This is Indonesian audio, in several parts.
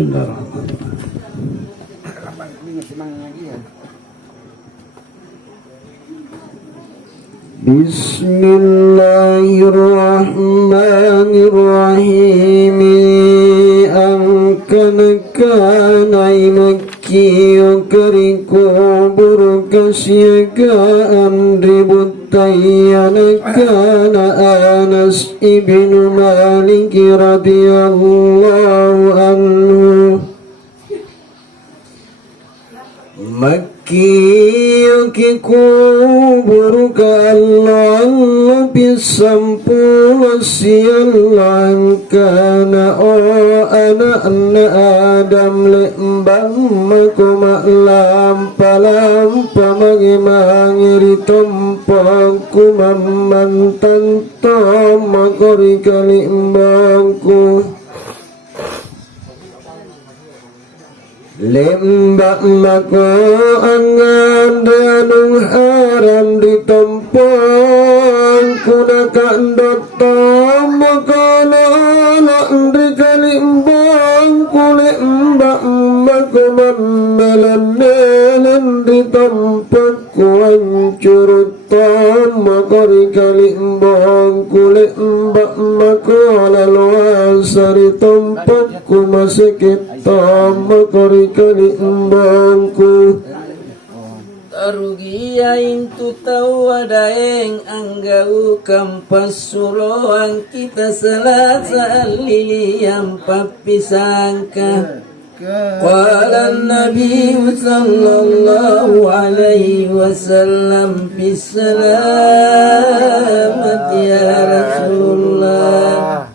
Bismillahirrahmanirrahim. Bismillahirrahmanirrahim. Angkana makkiyo kariku burukasyakaan ribut tayyanakana Anas ibnu Malik radhiyallahu anhu. Makkiyo kikubur ka Allah bisampul siyalan kana o anak Adam lembang makuma lampa magi tompang kumamantan tomakori kalimbangku lembak mako angan danung haram ditompong kuna kandot tomokono di kalimbang kulembak mako memelan ditompong kuancur tomokori kalimbang kulembak mako laluasari tompong kumasikit tomokori kalimbangku tarugiyain tu tawadaeng anggau kampas suroang kita selasa liliyam papisangka qala nabi sallallahu alaihi wasallam bisalamat ya Rasulullah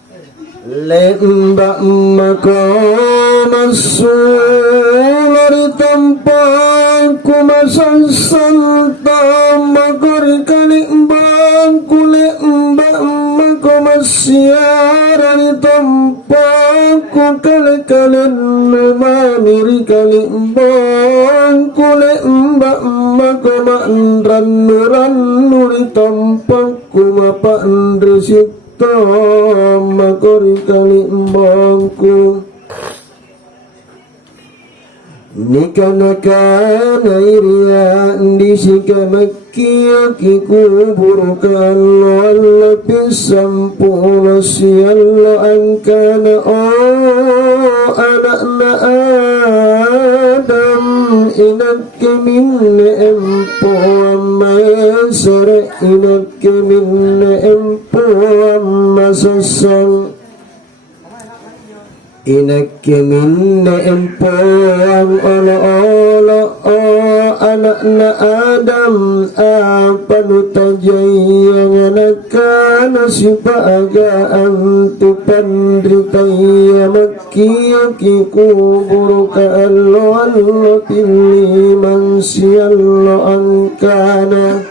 lembak makom asulari tampang kumasan santam makor kalimbang kulembak makom asyarari tampang kukale-kalen mamiri kalimbang kulembak makom andran-nuri tampang kumapa andrisik makori kalimbangku nikana iria disika makkiya kikubur Allah bisampul siyalla angkana anakna Adam inak minne empo amasare inak minne empo amasasang inak minne empo ala anakna Adam apa nutajayang anakana sipaga antupan ritaya makkiya kikubur ka Allah pilih mansyallo angkana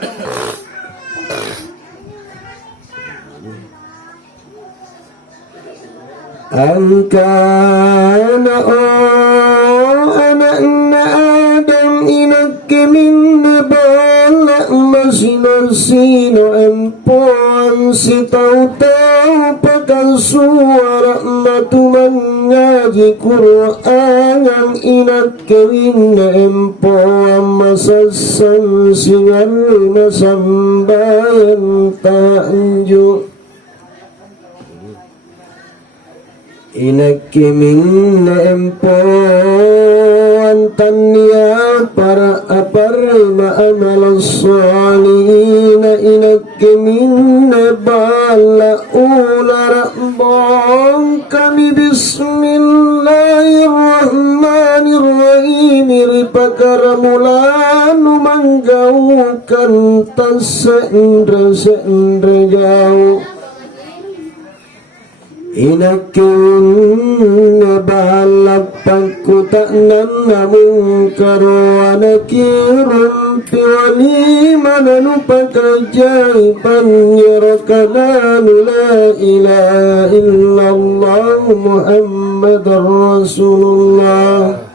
angkana anakna Adam inak minne balak masino empon si tahu-tahu pakai suara matuman ngaji Qur'an inak minne empon masasan singan masambayan tanju inak minne empon tanya para aparima amal salihin inak minne bala ular bong kami bismillahirrahmanirrahim ripakara mulanu manggaukan tasendra jauh inakin balap pangkutan namun karuana kirun tiwali mananu pakajaiban nyerokana la ilaha illallah Muhammad Rasulullah